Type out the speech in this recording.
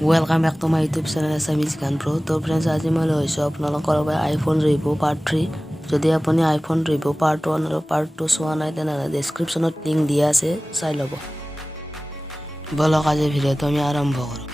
Welcome back to my YouTube channel Assamese Gyan Pro. So friends, আজি মই লৈছো আপোনালোকৰ বাবে iPhone review part 3. যদি আপুনি iPhone review part 1 আৰু part 2 চোৱা নাই তেনে ডেসক্ৰিপচনত লিংক দিয়া আছে চাই ল'ব। বলক আজি ভিডিওটো আমি আৰম্ভ কৰোঁ।